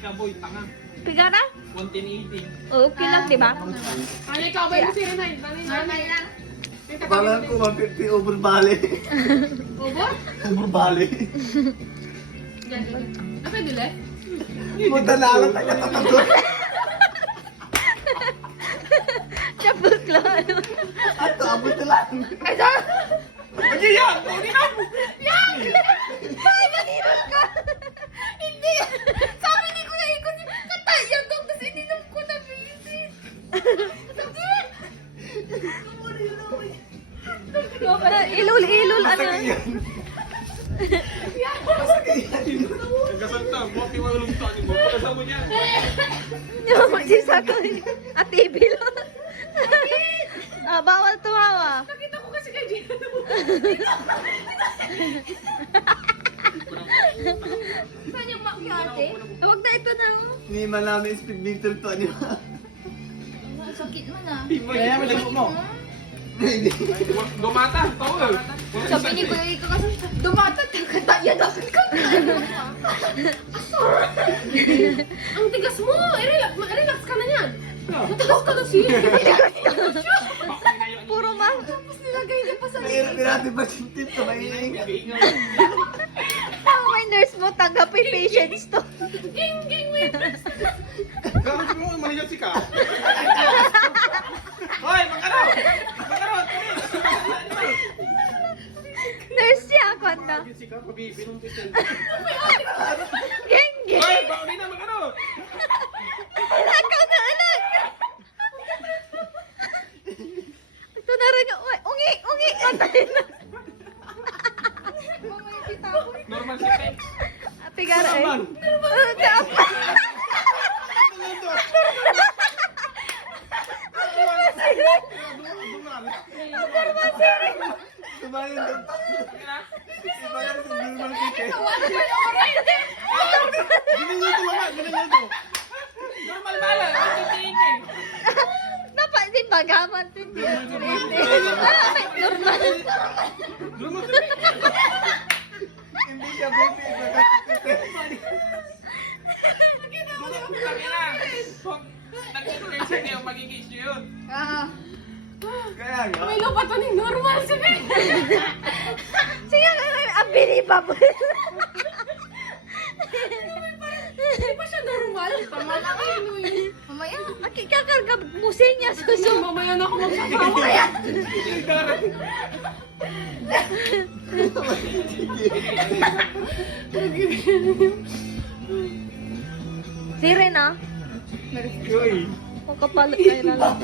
ka boy, tanga. Pigara? 1,1080. Oh, okay lang, di ba? Ano ikaw ba yung sira na yun? Normal lang. Balang ko 150 over bali. Over? Over bali. Yan. Apa yung dili? Punta na lang tayo tatagod. Chapot lang. At abot na lang. Ay, sir! Hindi yan! Hindi na! Ay, maninol ka! Hindi! Sabi ni Kuya Iko, katayan daw, tapos ininom ko na visit. Sakit! Ilul, ano? Nagkasanta, buwak yung walong tani mo. Pagkasama mo niya. Magsisako. At TV lang. Bawal tumawa. Nakita ko kasi kay Gina. Saan yung makyate? Huwag na ito na. Hindi man namin speed meter to. Ano ba? Sakit mo na. Kaya mo lagot mo. Hindi. Gumata, tawag. Sabi ni Kuya Iko kasi, dumatat, katayan ako ikaw. Ang tigas mo! Relax ka na yan. Matigas ka na siya. Puro ma. Tapos nilagay niya pa sa Mahirap din natin pag-tip to. Mahirap. May nurse mo, tanggapin patients to. Ging, wait. Gagawin mo, maligat si ka. Hoy, magkano! Magkano! Nurse siya, kwanta. Si ka, pabibinom kita. Geng, Hoy, geng. bauli na, magkano! Lakaw na, anak. Ito na rin. Ungi, ungi. Patayin na. Normal si Tek. Pigara eh. Naman. Sumayon doon. Iba na sa normal kita. Ginigil to lang. Ginigil to. Normal bala, 1,1080. Dapat di bagaman. Normal. Normal si Tek. Hindi siya baby. Nag-influencer niya, magiging issue yun. Kaya nga. May lupa to ng normal sabi. Sige, unbelievable. Hindi pa siya normal. Tama lang yun. Mamaya, kakarga musay niya suso. Mamaya na ako magsasawa kaya. Sire na. Uy. Kung kapalit kayo na lang.